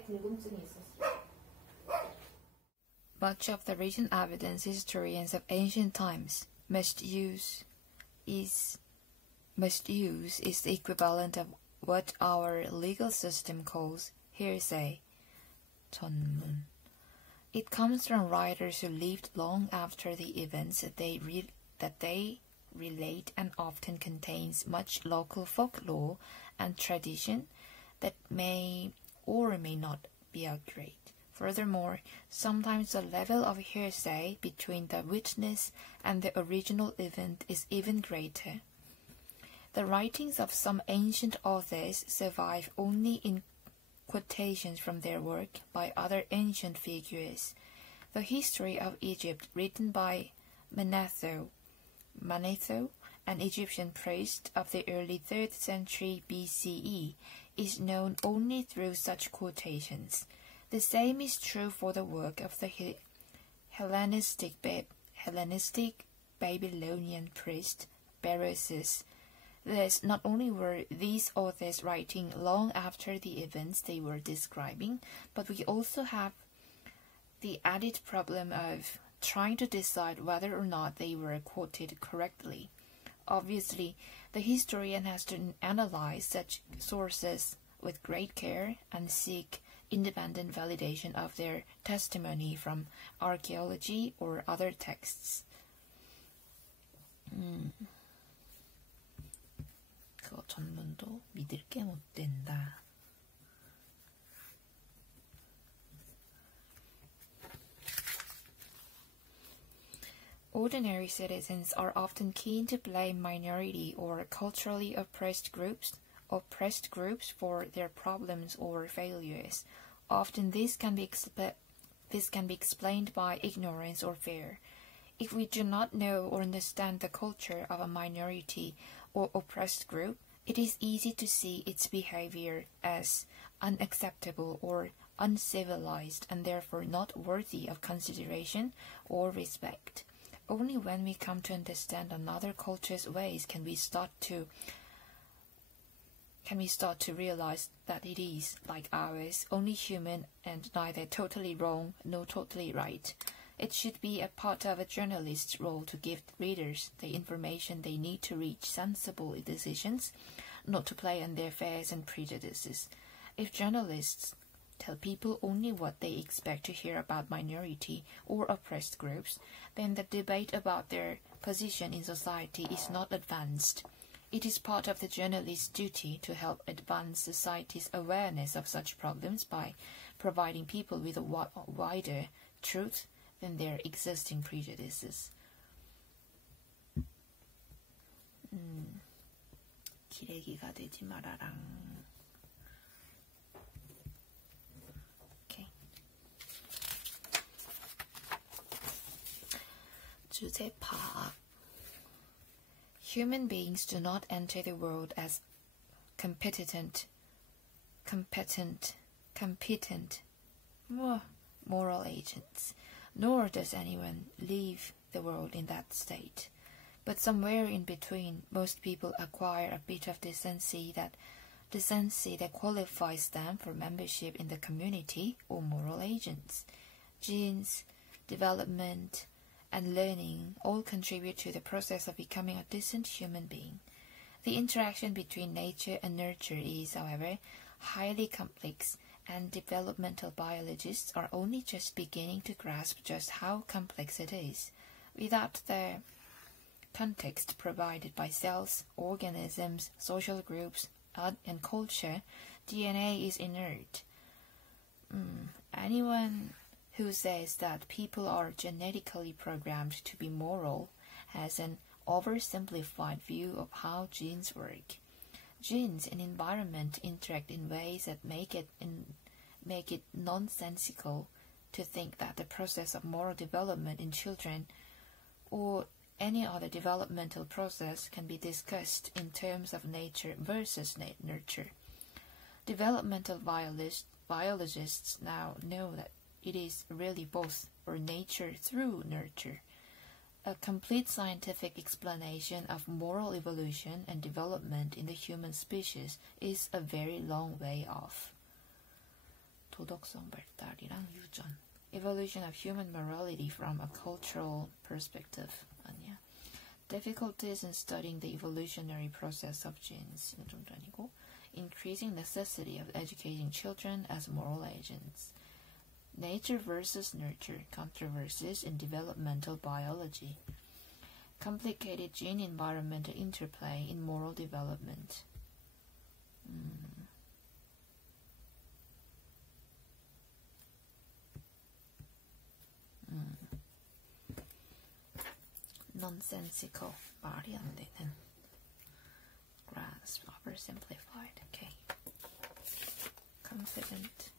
때 궁금증이 있었어요. Much of the recent evidence historians of ancient times must use is the equivalent of what our legal system calls hearsay, 전문. It comes from writers who lived long after the events that they relate and often contains much local folklore and tradition that may or may not be accurate. Furthermore, sometimes the level of hearsay between the witness and the original event is even greater. The writings of some ancient authors survive only in quotations from their work by other ancient figures. The history of Egypt, written by Manetho, an Egyptian priest of the early 3rd century BCE, is known only through such quotations. The same is true for the work of the Hellenistic Babylonian priest Berosus. Thus, not only were these authors writing long after the events they were describing, but we also have the added problem of trying to decide whether or not they were quoted correctly. Obviously, the historian has to analyze such sources with great care and seek independent validation of their testimony from archaeology or other texts. 그거 전문도 믿을 게 못 된다. Ordinary citizens are often keen to blame minority or culturally oppressed groups for their problems or failures. Often this can be explained by ignorance or fear. If we do not know or understand the culture of a minority or oppressed group, it is easy to see its behavior as unacceptable or uncivilized and therefore not worthy of consideration or respect. Only when we come to understand another culture's ways can we start to realize that it is, like ours, only human and neither totally wrong nor totally right. It should be a part of a journalist's role to give readers the information they need to reach sensible decisions, not to play on their fears and prejudices. If journalists tell people only what they expect to hear about minority or oppressed groups, then the debate about their position in society is not advanced. It is part of the journalist's duty to help advance society's awareness of such problems by providing people with a wider truth than their existing prejudices. 기레기가 되지 말아라. Okay. 주제 파악. Human beings do not enter the world as competent moral agents, nor does anyone leave the world in that state. But somewhere in between, most people acquire a bit of decency that qualifies them for membership in the community or moral agents. Genes, development, and learning all contribute to the process of becoming a decent human being. The interaction between nature and nurture is, however, highly complex, and developmental biologists are only just beginning to grasp just how complex it is. Without the context provided by cells, organisms, social groups, and culture, DNA is inert. Anyone who says that people are genetically programmed to be moral has an oversimplified view of how genes work. Genes and environment interact in ways that make it nonsensical to think that the process of moral development in children or any other developmental process can be discussed in terms of nature versus nurture. Developmental biologists now know that it is really both, or nature through nurture. A complete scientific explanation of moral evolution and development in the human species is a very long way off. 도덕성 발달이랑 유전. Evolution of human morality from a cultural perspective. 아니야. Difficulties in studying the evolutionary process of genes. 이건 좀 아니고. Increasing necessity of educating children as moral agents. Nature versus nurture. Controversies in developmental biology. Complicated gene-environmental interplay in moral development. Nonsensical. 말이 안 되는. Grasp, oversimplified. Okay. Confident.